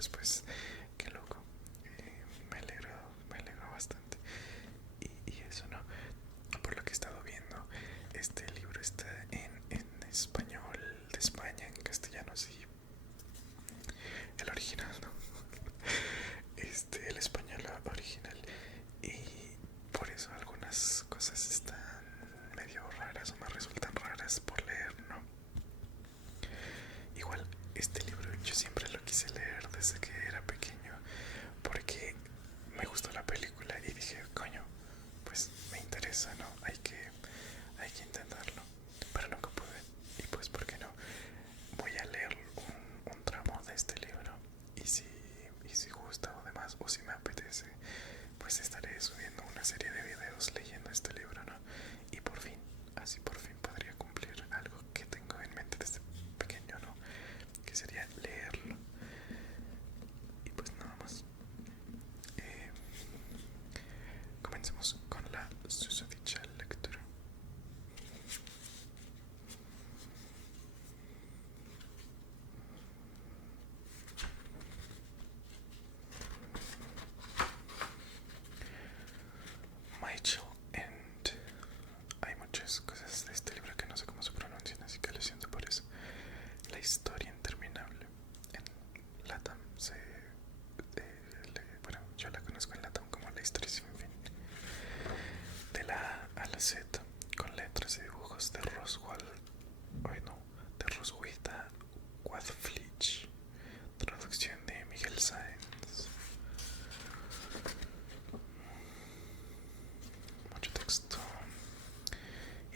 libros, pues qué loco. Me alegro bastante. Y eso, ¿no? Por lo que he estado viendo, este libro está en español de España, en castellano sí, el original, ¿no? El español original. Y por eso algunas cosas están medio raras o me resultan raras por leer, ¿no? Igual, este libro yo siempre lo quise leer desde que era pequeño porque me gustó la película y dije, coño, pues me interesa, ¿no? Hay que intentarlo, pero nunca pude. Y pues, ¿por qué no? Voy a leer un tramo de este libro y si gusta o demás, o si me apetece, pues estaré subiendo una serie de videos leyendo este libro, ¿no? Y por fin, así por fin podría cumplir algo que tengo en mente desde pequeño, ¿no? Que sería leerlo. Y pues nada más. Eh, Comencemos con la susodicha lectura. Michael End. Hay muchas cosas de este libro que no sé cómo se pronuncian, así que lo siento por eso. La historia interminable. En Latam bueno, yo la conozco en Latam como la historia sin fin. De la A a la Z, con letras y dibujos de Roswell. Ay no, de Roswitha Wadflich. Traducción de Miguel Sáenz. Mucho texto.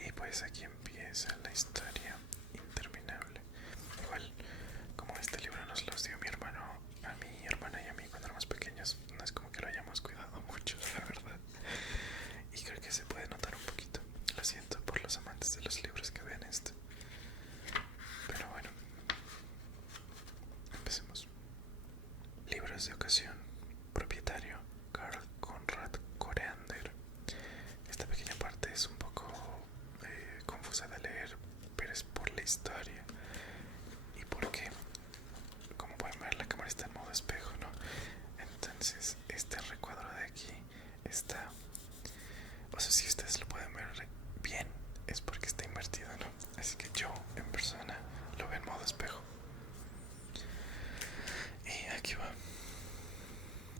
Y pues aquí empieza la historia interminable. Igual, como este libro nos los dio mi hermano, a mi hermana y a mí cuando éramos pequeños, no es como que lo hayamos cuidado mucho, la verdad. Y creo que se puede notar un poquito. Lo siento por los amantes de los libros que vean esto. Pero bueno, empecemos. Libros de ocasión. Propietario Carl Conrad Coreander. Esta pequeña parte es un poco confusa de leer, pero es por la historia y porque, como pueden ver, la cámara está en modo espejo, ¿no? Entonces, este recuadro de aquí está, o sea, si ustedes lo pueden ver bien, es porque está invertido, ¿no? Así que yo, en persona, lo veo en modo espejo. Y aquí va.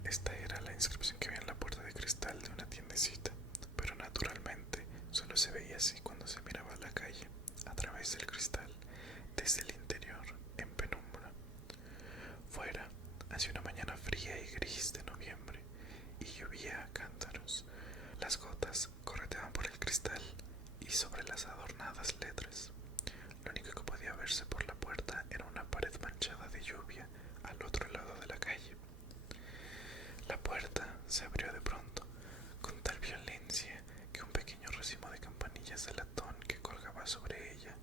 Esta era la inscripción que había en la puerta de cristal de una tiendecita, pero naturalmente solo se veía así cuando se miraba a la calle, a través del cristal, desde el interior, en penumbra. Fuera hacía una mañana fría y gris de noviembre, y llovía a cántaros. Las gotas correteaban por el cristal y sobre las adornadas letras. Lo único que podía verse por la puerta era una pared manchada de lluvia al otro lado de la calle. La puerta se abrió de pronto, con tal violencia que un pequeño racimo de campanillas de latón que colgaba sobre ella,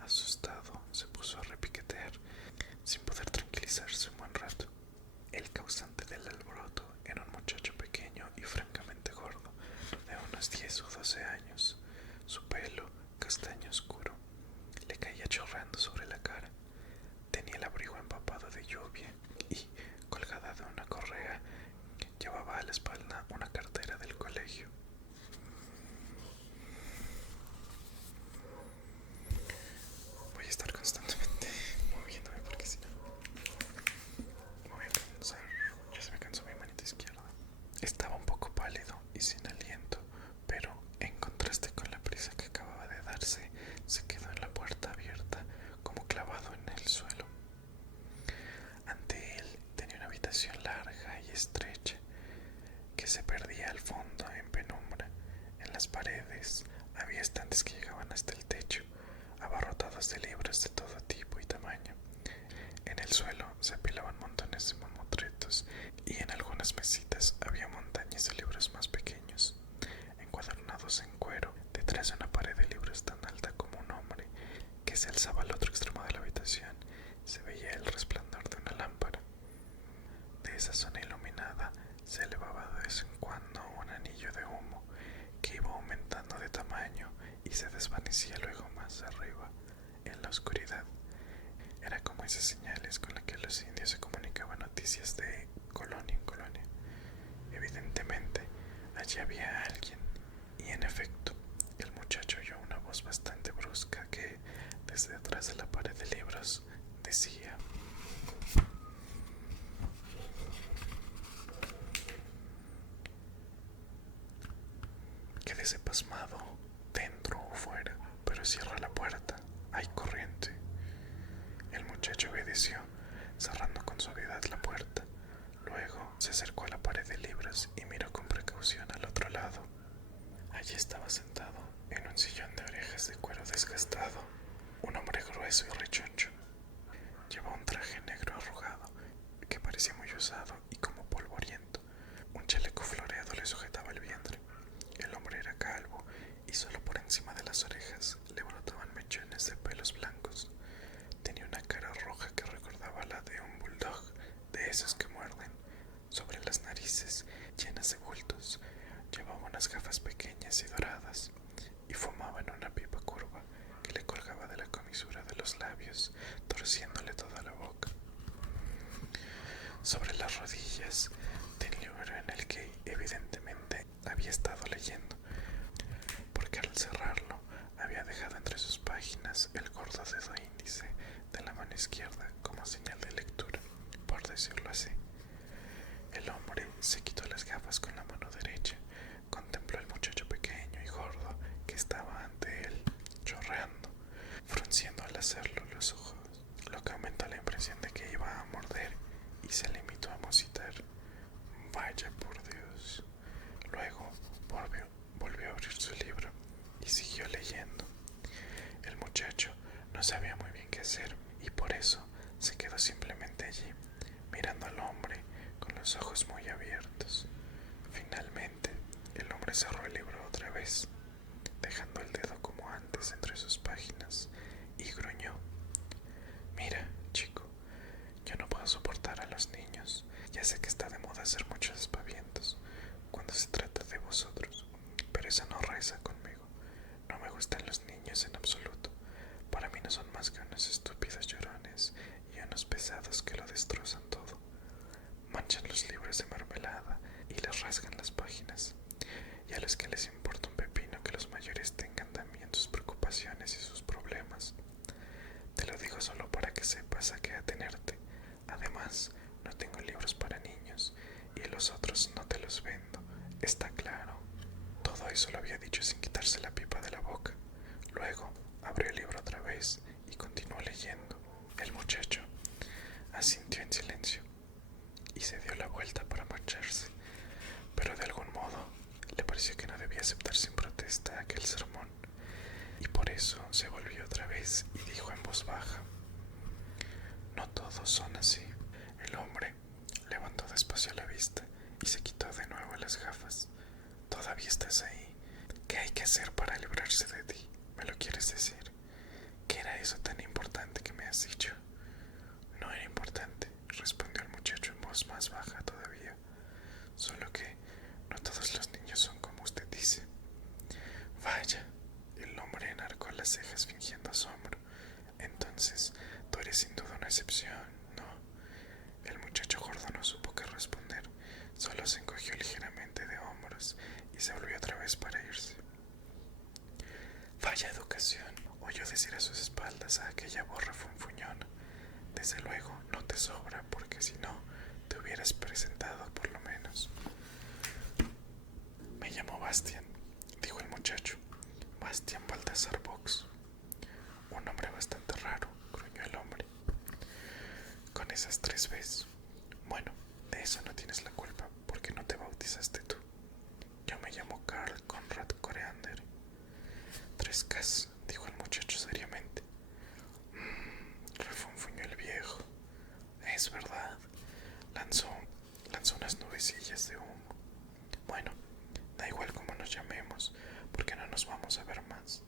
asustado, se puso a repiquetear, sin poder tranquilizarse un buen rato. El causante del alboroto era un muchacho pequeño y francamente gordo, de unos 10 o 12 años. Su pelo, castaño oscuro, le caía chorreando sobre la cara. Tenía el abrigo empapado de lluvia y, colgada de una correa, llevaba a la espalda una cartera del colegio. Voy a estar constantemente moviéndome porque si no me voy a cansar. Ya se me cansó mi manita izquierda. Estaba un poco pálido y sin aliento, pero en contraste con la prisa que acababa de darse, se quedó en la puerta abierta, como clavado en el suelo. Ante él tenía una habitación larga y estrecha, que se perdía al fondo en penumbra. En las paredes había estantes que llegaban hasta el techo, abarrotados de libros de todo tipo y tamaño. En el suelo se apilaban montones de mamotretos y en algunas mesitas había montañas de libros más pequeños, encuadernados en cuero. Detrás de una pared de libros tan alta como un hombre que se alzaba al otro extremo de la habitación, se veía el resplandor de una lámpara. De esa zona iluminada se elevaba de vez en cuando un anillo de humo que iba aumentando de tamaño y se desvanecía luego más arriba, en la oscuridad. Era como esas señales con las que los indios se comunicaban noticias de colonia en colonia. Evidentemente, allí había alguien, y en efecto, el muchacho oyó una voz bastante brusca que, desde detrás de la pared de libros, decía: quédese pasmado, dentro o fuera, pero cierra la puerta, hay corriente. El muchacho obedeció, cerrando con suavidad la puerta. Luego se acercó a la pared de libros y miró con precaución al otro lado. Allí estaba sentado, en un sillón de orejas de cuero desgastado, un hombre grueso y rechoncho. Llevaba un traje negro arrugado que parecía muy usado y como polvoriento. Un chaleco floreado le sujetaba el vientre. El hombre era calvo y solo por encima de las orejas le brotaban mechones de pelos blancos. Tenía una cara roja que recordaba la de un bulldog, de esos que muerden. Sobre las narices, llenas de bultos, llevaba unas gafas pequeñas y doradas, y fumaba en una pipa curva que le colgaba de la comisura de los labios, torciéndole toda la boca. Sobre las rodillas tenía un libro en el que evidentemente había estado leyendo, porque al cerrarlo había dejado entre sus páginas el gordo dedo índice de la mano izquierda como señal de lectura, por decirlo así. El hombre se quitó las gafas con la mano derecha, contempló al muchacho pequeño y gordo que estaba ante él, chorreando, frunciendo al hacerlo los ojos, lo que aumentó la impresión de que iba a morder, y se limitó a musitar: vaya por Dios. Luego volvió a abrir su libro y siguió leyendo. El muchacho no sabía muy bien qué hacer y por eso se quedó simplemente allí, mirando al hombre con los ojos muy abiertos. Finalmente, el hombre cerró el libro otra vez, dejando el dedo como antes entre sus páginas, y gruñó: mira, chico, yo no puedo soportar a los niños. Ya sé que está de moda hacer muchos aspavientos cuando se trata de vosotros, pero eso no reza conmigo. No me gustan los niños en absoluto. Para mí no son más que unos estúpidos llorones y unos pesados que lo destrozan todo. Manchan los libros de mermelada y les rasgan las páginas. Y a los que les importa un pepino que los mayores tengan también sus preocupaciones y sus problemas. Te lo digo solo para que sepas a qué atenerte. Además, no tengo libros para niños y los otros no te los vendo, está claro. Todo eso lo había dicho sin quitarse la pipa de la boca. Luego abrió el libro otra vez y continuó leyendo. El muchacho asintió en silencio y se dio la vuelta para marcharse, pero de algún modo le pareció que no debía aceptar sin protesta aquel sermón, y por eso se volvió otra vez y dijo en voz baja: no todos son así. El hombre levantó despacio la vista y se quitó de nuevo las gafas. ¿Todavía estás ahí? ¿Qué hay que hacer para librarse de ti? ¿Me lo quieres decir? ¿Qué era eso tan importante que me has dicho? No era importante, respondió el muchacho en voz más baja todavía. Solo que no todos los niños son como usted dice. Vaya, el hombre enarcó las cejas fingiendo asombro. Entonces, tú eres sin duda una excepción, ¿no? El muchacho gordo no supo qué responder, solo se encogió ligeramente de hombros y se volvió otra vez para irse. Vaya educación, oyó decir a sus espaldas a aquella borra funfuñona. Desde luego no te sobra, porque si no, te hubieras presentado por lo menos. Me llamo Bastian, dijo el muchacho. Bastian Baltasar Box. Un nombre bastante raro, gruñó el hombre. Con esas 3 Bs. Bueno, de eso no tienes la culpa, porque no te bautizaste tú. Yo me llamo Carl Conrad Coreander. 3 Ks, dijo el muchacho seriamente. Refunfuñó el viejo. Es verdad. Lanzó unas nubecillas de humo. Bueno, da igual cómo nos llamemos, porque no nos vamos a ver más.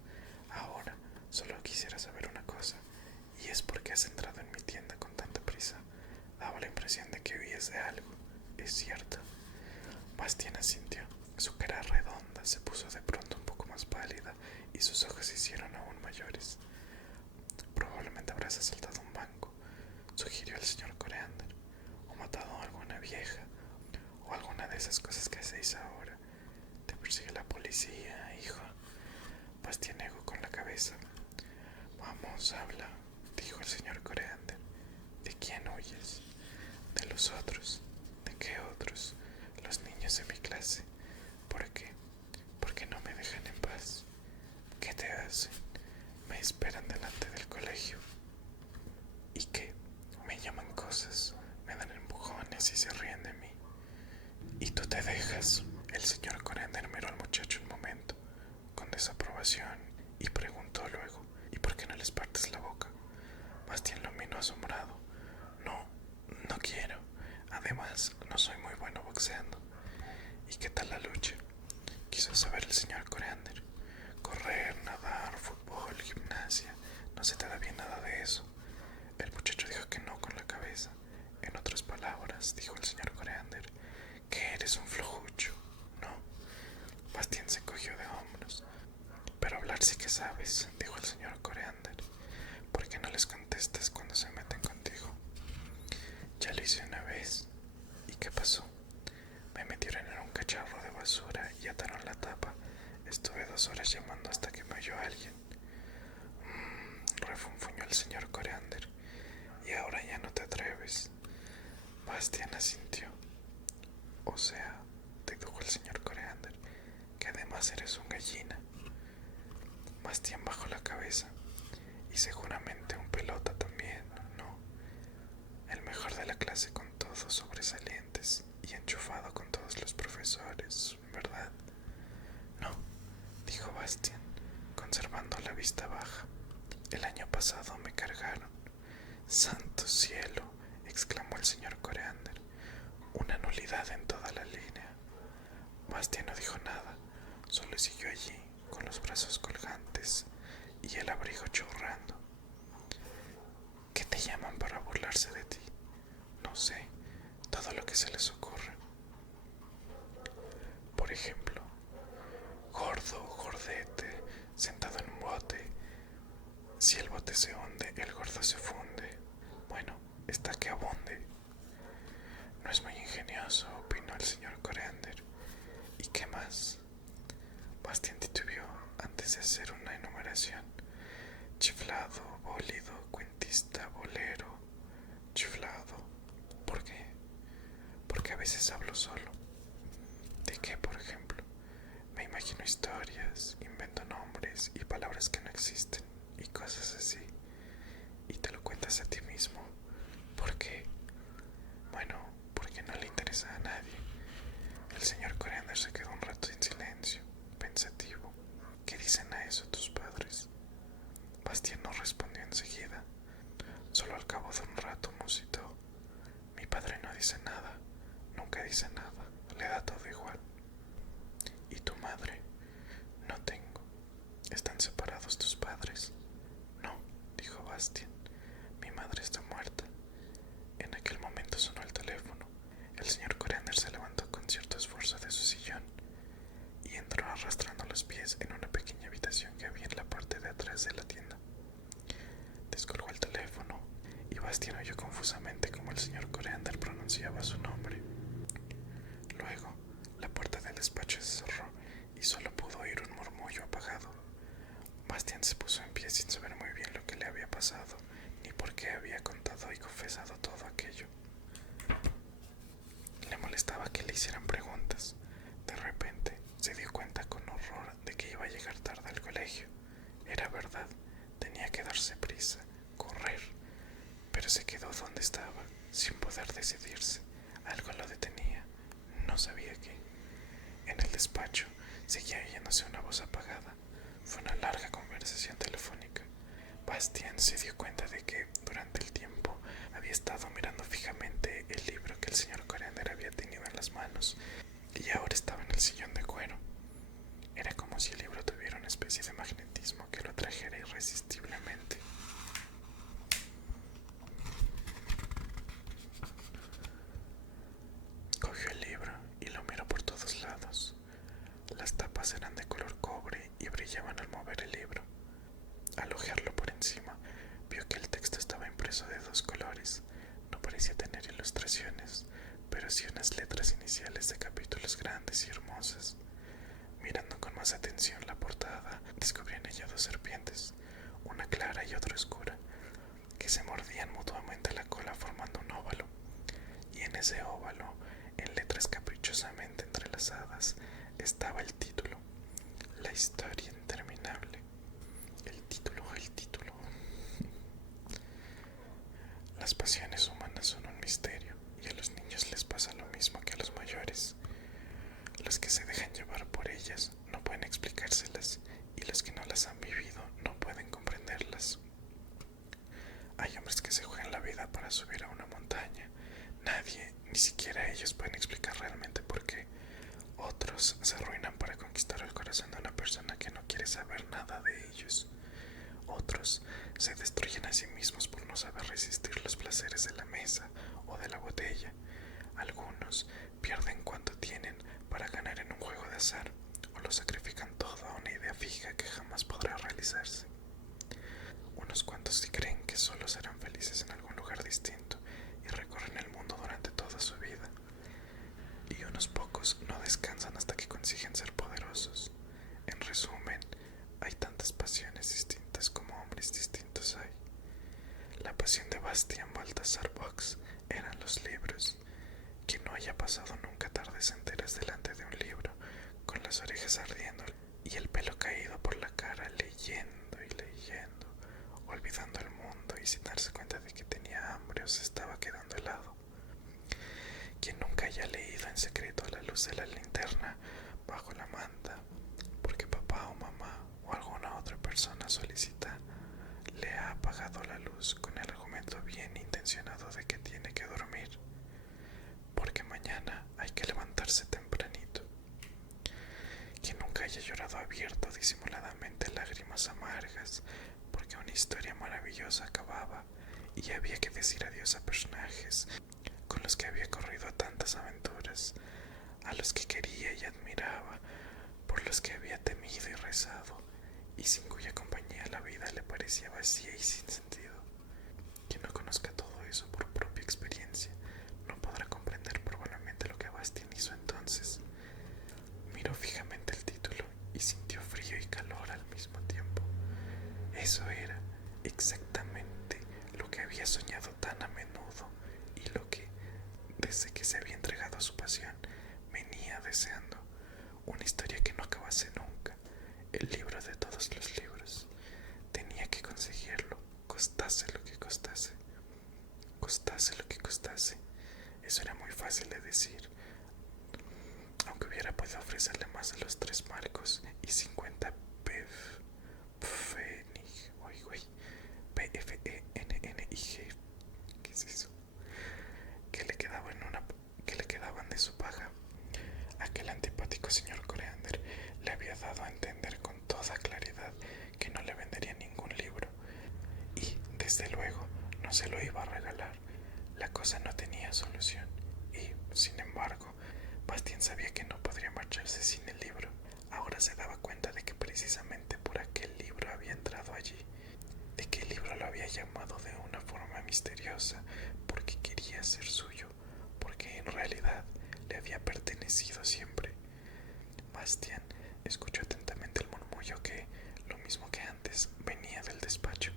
Ahora, solo quisiera saber una cosa, y es por qué has entrado en mi tienda con tanta prisa. Daba la impresión de que huías de algo. ¿Es cierto? Bastián asintió. Su cara redonda se puso de pronto un poco más pálida y sus ojos se hicieron aún mayores. Probablemente habrás asaltado un banco, sugirió el señor Corea. el señor Coreander. ¿De quién huyes? De los otros. ¿De qué otros? Los niños de mi clase. ¿Por qué? Porque no me dejan en paz. ¿Qué te hacen? Me esperan delante del colegio. ¿Y qué? Me llaman cosas, me dan empujones y se ríen de mí. ¿Y tú te dejas? El señor Corander miró al muchacho un momento, con desaprobación, y preguntó luego: ¿y por qué no les partes la boca? Bastián lo miró asombrado. No, no quiero. Además, no soy muy bueno boxeando. ¿Y qué tal la lucha? Quiso saber el señor Corander. Correr, nadar, fútbol, gimnasia. No se te da bien nada de eso. El muchacho dijo que no con la cabeza. En otras palabras, dijo el señor Coreander, que eres un flojucho. No. Bastián se cogió de hombros. Pero hablar sí que sabes, dijo el señor Coreander. ¿Por qué no les contestas cuando se meten contigo? Ya lo hice una vez. ¿Y qué pasó? Me metieron en un cacharro de basura y ataron la tapa. Estuve 2 horas llamando hasta que me oyó alguien. Refunfuñó el señor Coreander. Y ahora ya no te atreves. Bastián asintió. O sea, dedujo el señor Coreander, que además eres un gallina. Bastián bajó la cabeza. Y seguramente un pelota también, ¿no? El mejor de la clase con todos sobresalientes y enchufado con todos los profesores, ¿verdad? No, dijo Bastián, conservando la vista baja. El año pasado me cargaron. ¡Santo cielo!, exclamó el señor Coreander. Una nulidad en toda la línea. Bastián no dijo nada, solo siguió allí, con los brazos colgantes y el abrigo chorrando. ¿Qué te llaman para burlarse de ti? No sé, todo lo que se les ocurre. Por ejemplo, gordo, gordete, sentado en un bote. Si el bote se hunde, el gordo se funde. Bueno, está que abunde. No es muy ingenioso, opinó el señor Coreander. ¿Y qué más? Bastián titubeó antes de hacer una enumeración. Chiflado, bólido, cuentista, bolero. Chiflado. ¿Por qué? Porque a veces hablo solo. ¿De qué, por ejemplo? Me imagino historias, invento nombres y palabras que no existen y cosas así. Y te lo cuentas a ti mismo. ¿Por qué? Bueno, porque no le interesa a nadie. El señor Coreander se quedó un rato en silencio, pensativo. ¿Qué dicen a eso tus padres? Bastián no respondió enseguida. Solo al cabo de un rato musitó. Mi padre no dice nada, nunca dice nada, le da todo igual. ¿Y tu madre? No tengo. ¿Están separados tus padres? No, dijo Bastián. Mi madre está muerta. En aquel momento sonó el teléfono. El señor Coreander se levantó con cierto esfuerzo de su sillón y entró arrastrando los pies en una pequeña habitación que había en la parte de atrás de la tienda. Descolgó el teléfono y Bastián oyó confusamente como el señor Coreander pronunciaba su nombre. Luego, la puerta del despacho se cerró y solo pudo oír un murmullo apagado. Bastián se puso en pie sin saber muy bien lo que le había pasado, ni por qué había contado y confesado todo aquello. Le molestaba que le hicieran preguntas. De repente se dio cuenta con horror de que iba a llegar tarde al colegio. Era verdad, tenía que darse prisa, correr. Pero se quedó donde estaba, sin poder decidirse. Algo lo detenía, no sabía qué. En el despacho seguía oyéndose una voz apagada. Fue una larga conversación telefónica. Bastián se dio cuenta de que, durante el tiempo, había estado mirando fijamente el libro que el señor Coreander había tenido en las manos, y ahora estaba en el sillón de cuero. Era como si el libro tuviera una especie de magnetismo que lo atrajera irresistiblemente. Cogió el libro y lo miró por todos lados. Las tapas eran de color cobre y brillaban al mover el libro. Al hojearlo por encima, vio que el texto estaba impreso de 2 colores. No parecía tener ilustraciones, pero sí unas letras iniciales de capítulos grandes y hermosas. Mirando con más atención la portada, descubrió en ella 2 serpientes, una clara y otra oscura, que se ese óvalo, en letras caprichosamente entrelazadas, estaba el título: La historia interminable. El título, el título. Las pasiones humanas son un misterio, y a los niños les pasa lo mismo que a los mayores. Los que se dejan llevar por ellas no pueden explicárselas, y los que no las han vivido no pueden comprenderlas. Hay hombres que se juegan la vida para subir a una montaña. Nadie, ni siquiera ellos, pueden explicar realmente por qué. Otros se arruinan para conquistar el corazón de una persona que no quiere saber nada de ellos. Otros se destruyen a sí mismos por no saber resistir los placeres de la mesa o de la botella. Algunos pierden cuanto tienen para ganar en un juego de azar, o lo sacrifican todo a una idea fija que jamás podrá realizarse. Unos cuantos sí creen que solo serán felices en algún lugar distinto y recorren el mundo durante toda su vida. Y unos pocos no descansan hasta que consiguen ser poderosos. En resumen, hay tantas pasiones distintas como hombres distintos hay. La pasión de Bastian Balthazar Box eran los libros. Quien no haya pasado nunca tardes enteras delante de un libro, con las orejas ardiendo y el pelo caído por la cara, leyendo y leyendo, olvidando el mundo y sin darse cuenta de que tenía hambre o se estaba quedando helado. Quien nunca haya leído en secreto a la luz de la linterna, bajo la manta, porque papá o mamá o alguna otra persona solicita, le ha apagado la luz con el argumento bien intencionado de que tiene que dormir, porque mañana hay que levantarse tempranito. Quien nunca haya llorado abierto disimuladamente lágrimas amargas, porque una historia maravillosa acababa y había que decir adiós a personajes con los que había corrido tantas aventuras, a los que quería y admiraba, por los que había temido y rezado, y sin cuya compañía la vida le parecía vacía y sin sentido. Quien no conozca todo eso por propia experiencia no podrá comprender probablemente lo que Bastian hizo entonces. Miró fijamente el título y sintió frío y calor al mismo tiempo. Eso era exactamente lo que había soñado tan a menudo y lo que, desde que se había entregado a su pasión, venía deseando. Una historia que no acabase nunca, el libro de todos los libros. Tenía que conseguirlo, costase lo que costase. Costase lo que costase. Eso era muy fácil de decir, aunque hubiera podido ofrecerle más de los 3 marcos y 50 PFENNIG, ¿qué es eso? Que le quedaban de su paga. Aquel antipático señor Coreander le había dado a entender con toda claridad que no le vendería ningún libro, y desde luego no se lo iba a regalar. La cosa no tenía solución, y, sin embargo, Bastien sabía que no podría marcharse sin el libro. Ahora se daba cuenta de que precisamente por aquel libro había entrado allí, de que el libro lo había llamado de una forma misteriosa, porque quería ser suyo, porque en realidad le había pertenecido siempre. Bastian escuchó atentamente el murmullo que, lo mismo que antes, venía del despacho.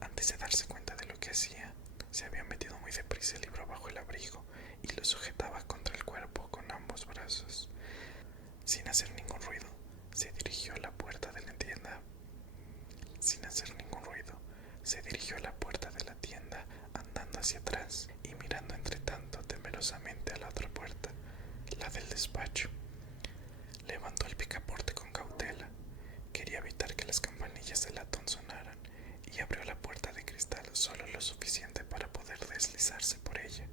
Antes de darse cuenta de lo que hacía, se había metido muy deprisa el libro bajo el abrigo y lo sujetaba contra el cuerpo con ambos brazos. Sin hacer ningún ruido, se dirigió a la puerta de la tienda. Sin hacer ningún ruido, se dirigió a la puerta de la tienda, andando hacia atrás y mirando entre tanto temerosamente a la otra puerta, la del despacho. Levantó el picaporte con cautela. Quería evitar que las campanillas de latón sonaran y abrió la puerta de cristal solo lo suficiente para poder deslizarse por ella.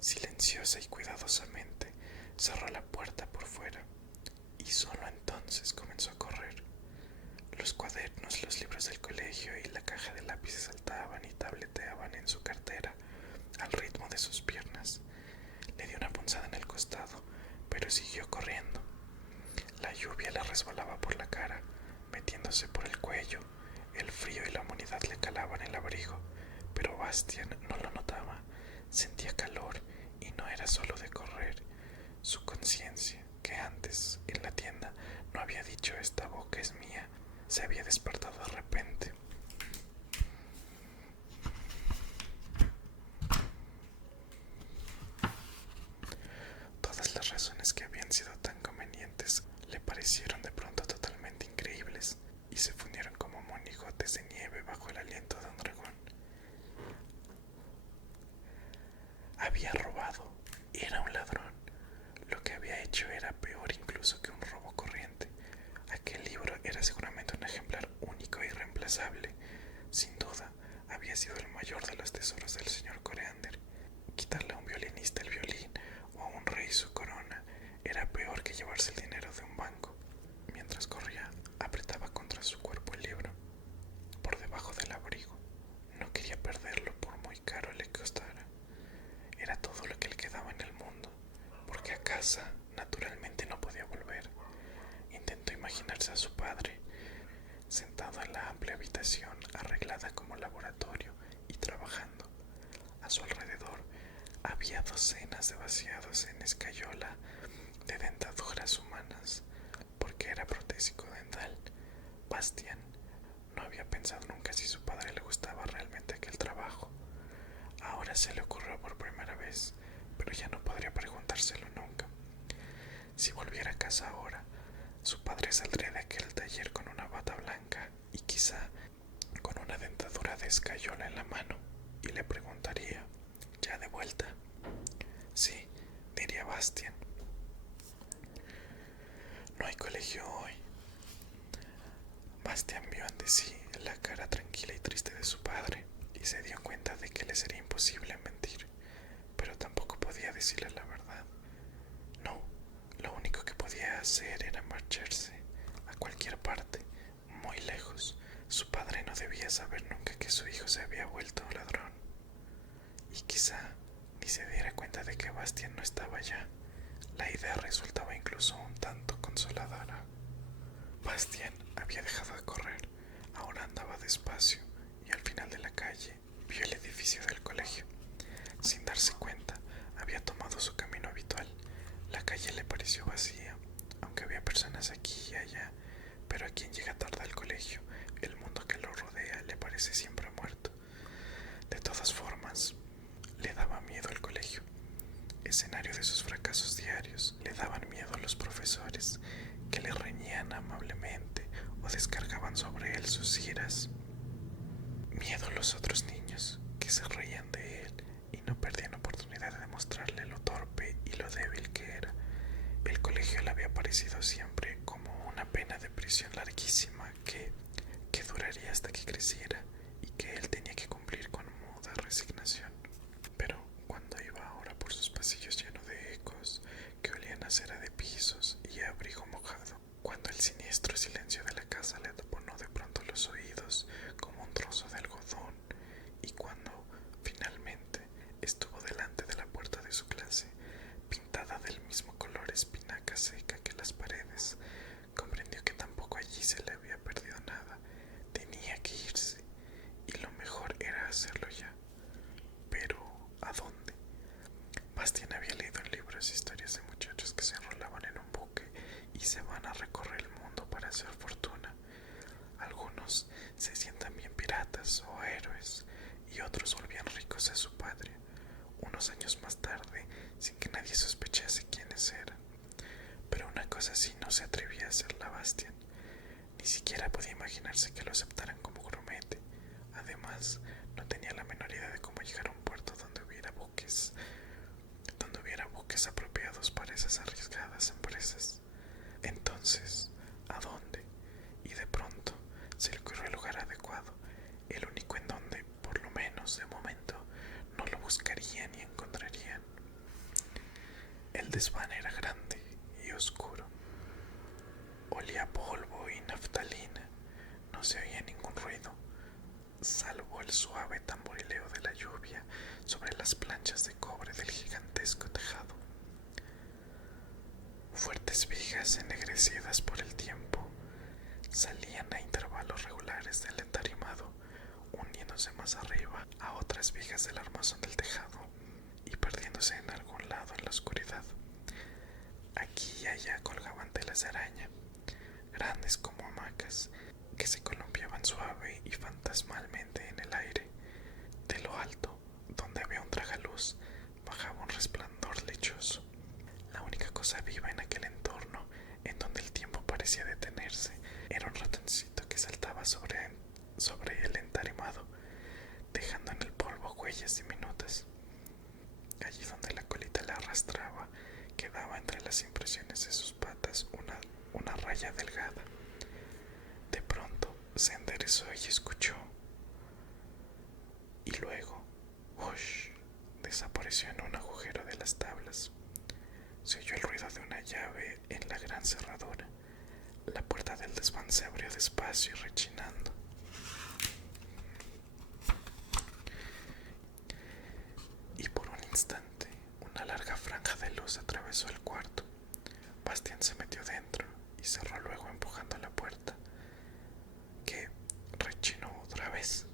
Silenciosa y cuidadosamente, cerró la puerta por fuera y solo entonces comenzó a correr. Los cuadernos, los libros del colegio y la caja de lápices saltaban y tableteaban en su cartera al ritmo de sus piernas. Le dio una punzada en el costado, pero siguió corriendo. La lluvia le resbalaba por la cara, metiéndose por el cuello. El frío y la humedad le calaban el abrigo, pero Bastian no lo notaba. Sentía calor y no era solo de correr. Su conciencia, que antes en la tienda no había dicho "esta boca es mía", se había despertado de repente. había robado. Era un ladrón. Lo que había hecho era peor incluso que un robo corriente. Aquel libro era seguramente un ejemplar único e irreemplazable. Sin duda, había sido el mayor de los tesoros del señor Coreander. Quitarle a un violinista el violín o a un rey su corona era peor que llevarse el dinero de un banco. Mientras corría, apretaba contra su cuerpo el libro, por debajo del abrigo. No quería perderlo por muy caro le costara. Era todo lo que le quedaba en el mundo, porque a casa naturalmente no podía volver. Intentó imaginarse a su padre, sentado en la amplia habitación arreglada como laboratorio y trabajando. A su alrededor había docenas de vaciados en escayola de dentaduras humanas, porque era protésico dental. Bastián no había pensado nunca si su padre le gustaba realmente aquel trabajo. Ahora se le ocurrió por primera vez, pero ya no podría preguntárselo nunca. Si volviera a casa ahora, su padre saldría de aquel taller con una bata blanca y quizá con una dentadura de escayola en la mano, y le preguntaría, ya de vuelta. Sí, diría Bastián. No hay colegio hoy. Bastián vio ante sí la cara tranquila y triste de su padre y se dio cuenta de que le sería imposible mentir, pero tampoco podía decirle la verdad. No, lo único que podía hacer era marcharse a cualquier parte, muy lejos. Su padre no debía saber nunca que su hijo se había vuelto ladrón, y quizá ni se diera cuenta de que Bastián no estaba allá. La idea resultaba incluso un tanto consoladora. Bastián había dejado de correr, ahora andaba despacio y al final de la calle vio el edificio del colegio. Sin darse cuenta, había tomado su camino habitual. La calle le pareció vacía, aunque había personas aquí y allá, pero a quien llega tarde al colegio, el mundo que lo rodea le parece siempre muerto. De todas formas, le daba miedo el colegio. Escenario de sus fracasos diarios, le daban miedo a los profesores, que le reñían amablemente o descargaban sobre él sus iras. Miedo a los otros niños, que se reían de él y no perdían oportunidad de demostrarle lo torpe y lo débil que era. El colegio le había parecido siempre como una pena de prisión larguísima que duraría hasta que creciera y que él tenía que cumplir con muda resignación. Pero cuando iba ahora por sus pasillos llenos de ecos que olían a cera de pisos y a abrigo mojado, cuando el siniestro silencio de la casa le taponó de pronto los oídos como un trozo de algodón, y cuando finalmente estuvo delante de la puerta de su clase, pintada del mismo color espinaca seca que las paredes, comprendió que tampoco allí se le había perdido nada. Tenía que irse, y lo mejor era hacerlo ya. Pero, ¿a dónde? Bastián había leído en libros historias de muchachos que se enrolaban en un buque y se van a recorrer el mundo para hacer fortuna. Algunos se sientan bien piratas o héroes y otros volvían ricos a su patria, unos años más tarde, sin que nadie sospechase quiénes eran. Pero una cosa así no se atrevía a hacerla Bastián. Ni siquiera podía imaginarse que lo aceptaran como grumete. Además, no tenía la menor idea de cómo llegar a un puerto donde hubiera buques apropiados para esas arriesgadas empresas. Entonces, ¿a dónde? Y de pronto se le ocurrió el lugar adecuado, el único en donde, por lo menos de momento, no lo buscarían ni encontrarían. El desván era grande y oscuro. Olía a polvo y naftalina. No se oía ningún ruido, salvo el suave tamborileo de la lluvia sobre las planchas de cobre del gigantesco tejado. Fuertes vigas ennegrecidas por el tiempo salían a intervalos regulares del entarimado, uniéndose más arriba a otras vigas del armazón del tejado y perdiéndose en algún lado en la oscuridad. Aquí y allá colgaban telas de araña, grandes como hamacas, que se columpiaban suave y fantasmalmente en el aire. De lo alto, donde había un tragaluz, bajaba un resplandor lechoso. La única cosa viva en aquel entorno, en donde el tiempo parecía detenerse, era un ratoncito que saltaba sobre el entarimado, dejando en el polvo huellas diminutas. Allí donde la colita la arrastraba, quedaba entre las impresiones de sus patas una raya delgada. De pronto se enderezó y escuchó, y luego, ¡hush!, desapareció en un agujero de las tablas. Se oyó el ruido de una llave en la gran cerradura. La puerta del desván se abrió despacio y rechinando. Y por un instante, una larga franja de luz atravesó el cuarto. Bastián se metió dentro y cerró luego empujando la puerta, que rechinó otra vez.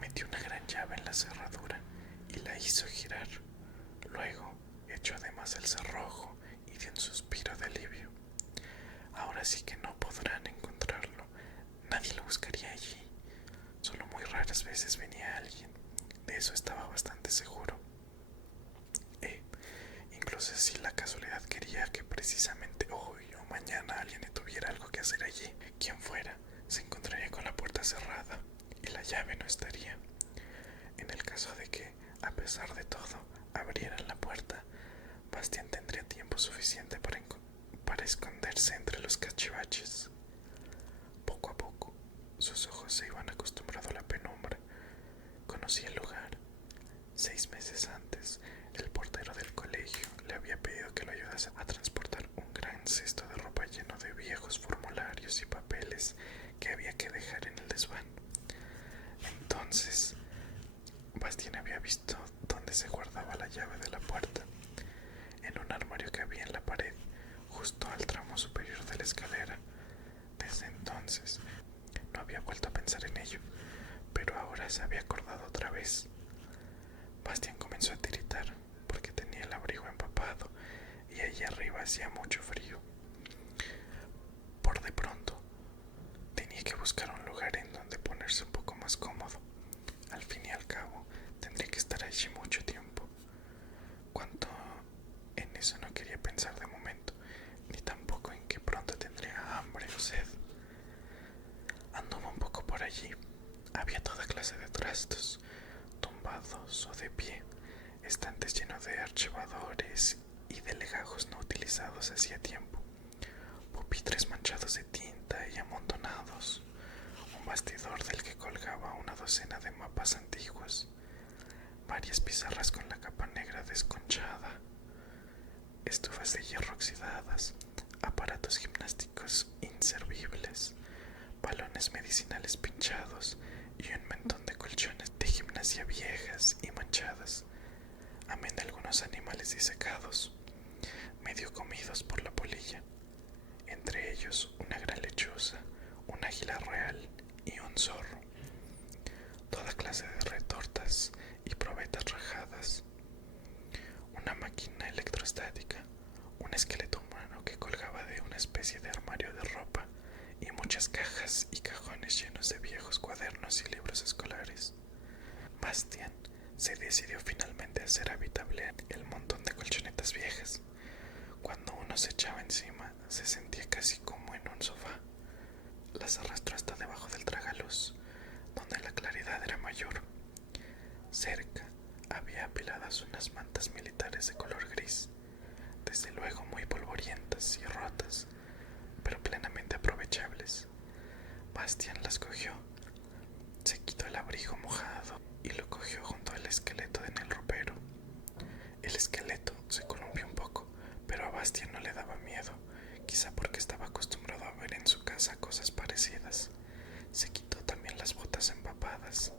Metió una gran llave en la cerradura y la hizo girar. Luego echó además el cerrojo y dio un suspiro de alivio. Ahora sí que no podrán encontrarlo. Nadie lo buscaría allí. Solo muy raras veces venía alguien. De eso estaba bastante seguro. Incluso si la casualidad quería que precisamente hoy o mañana alguien tuviera algo que hacer allí, quien fuera, se encontraría con la puerta cerrada y la llave no estaría. En el caso de que, a pesar de todo, abrieran la puerta, Bastián tendría tiempo suficiente para esconderse entre los cachivaches. Poco a poco, sus ojos se iban acostumbrando a la penumbra. Conocía el lugar. 6 meses antes, el portero del colegio le había pedido que lo ayudase a transportar un gran cesto de ropa lleno de viejos formularios y papeles que había que dejar en el desván. Entonces, Bastián había visto dónde se guardaba la llave de la puerta, en un armario que había en la pared, justo al tramo superior de la escalera. Desde entonces, no había vuelto a pensar en ello, pero ahora se había acordado otra vez. Bastián comenzó a tiritar porque tenía el abrigo empapado y allí arriba hacía mucho frío. Por de pronto, tenía que buscar un lugar en donde ponerse un poco más cómodo. Al fin y al cabo, tendría que estar allí mucho tiempo. Cuanto en eso no quería pensar de momento, ni tampoco en que pronto tendría hambre o sed. Anduvo un poco por allí. Había toda clase de trastos, tumbados o de pie, estantes llenos de archivadores y de legajos no utilizados hacía tiempo, pupitres manchados de tinta y amontonados, un bastidor del que colgaba una docena de mapas antiguos, varias pizarras con la capa negra desconchada, estufas de hierro oxidadas, aparatos gimnásticos inservibles, balones medicinales pinchados y un montón de colchones de gimnasia viejas y manchadas, amén de algunos animales disecados, medio comidos por la polilla, entre ellos una gran lechuza, un águila real y un zorro, toda clase de retortas y probetas rajadas, una máquina electrostática, un esqueleto humano que colgaba de una especie de armario de ropa y muchas cajas y cajones llenos de viejos cuadernos y libros escolares. Bastián se decidió finalmente a hacer habitable el montón de colchonetas viejas. Cuando uno se echaba encima, se sentía casi como en un sofá. Las arrastró hasta debajo del tragaluz, donde la claridad era mayor. Cerca había apiladas unas mantas militares de color gris, desde luego muy polvorientas y rotas, pero plenamente aprovechables. Bastián las cogió, se quitó el abrigo mojado y lo cogió junto al esqueleto en el ropero. El esqueleto se columpió un poco, pero a Bastián no le daba miedo, quizá porque estaba acostumbrado a ver en su casa cosas parecidas. Se quitó también las botas empapadas.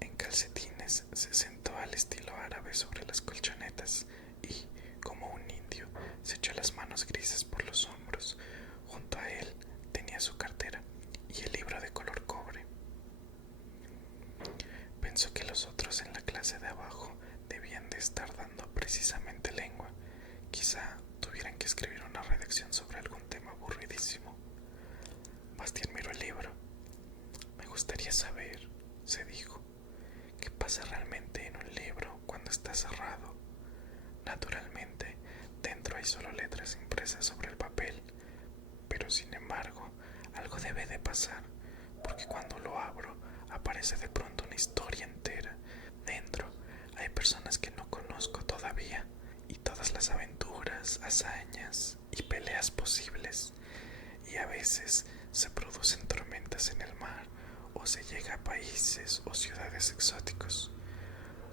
En calcetines se sentó al estilo árabe sobre las colchonetas y, como un indio, se echó las manos grises por los hombros. Junto a él tenía su cartera y el libro de color cobre. Pensó que los otros en la clase de abajo debían de estar dando precisamente lengua. Quizá tuvieran que escribir una redacción sobre algún tema aburridísimo. Bastián miró el libro. Me gustaría saber, se dijo, qué pasa realmente en un libro cuando está cerrado. Naturalmente, dentro hay solo letras impresas sobre el papel, pero sin embargo, algo debe de pasar, porque cuando lo abro, aparece de pronto una historia entera. Dentro hay personas que no conozco todavía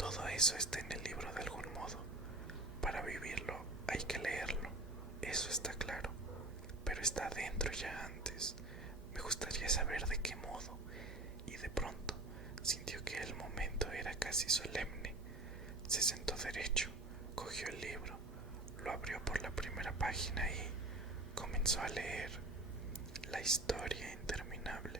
Todo eso está en el libro de algún modo. Para vivirlo hay que leerlo, eso está claro, pero está adentro ya antes. Me gustaría saber de qué modo. Y de pronto sintió que el momento era casi solemne. Se sentó derecho, cogió el libro, lo abrió por la primera página y comenzó a leer la historia interminable.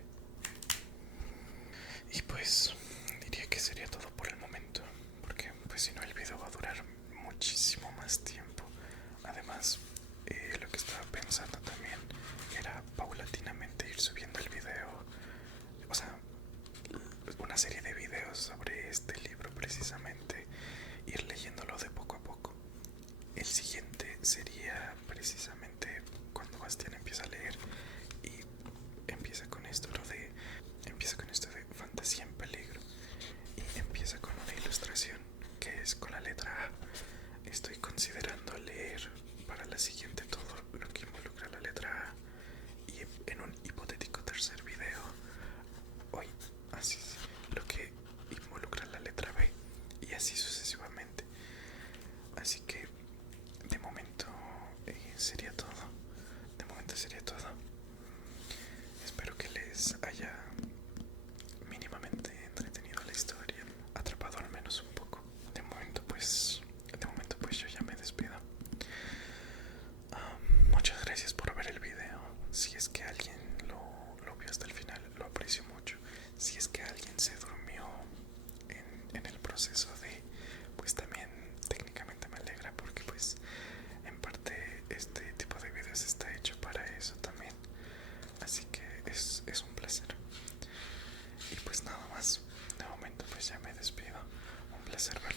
Y pues diría que sería todo por el momento, porque pues si no el video va a durar muchísimo más tiempo. Además, lo que estaba pensando también era paulatinamente ir subiendo el video, o sea, una serie de videos sobre este libro precisamente, ir leyéndolo de poco a poco. El siguiente sería precisamente cuando Bastián empieza a leer y empieza con esto de fantasía en peligro y empieza con una ilustración que es con la letra A. Estoy considerando leer para la siguiente todo lo que involucra la letra A y en un hipotético tercer video hoy así lo que involucra la letra B y así sucesivamente. Así que de momento sería todo. De momento sería todo. Espero que les haya mínimamente entretenido la historia, atrapado al menos un poco. De momento pues yo ya me despido. Muchas gracias por ver el video. Si es que alguien lo vio hasta el final, lo aprecio mucho. Si es que alguien se durmió en el proceso de, pues también técnicamente me alegra porque pues en parte este tipo de videos está hecho para eso también. Así que es un placer. Y pues nada más. De momento pues ya me despido. Un placer ver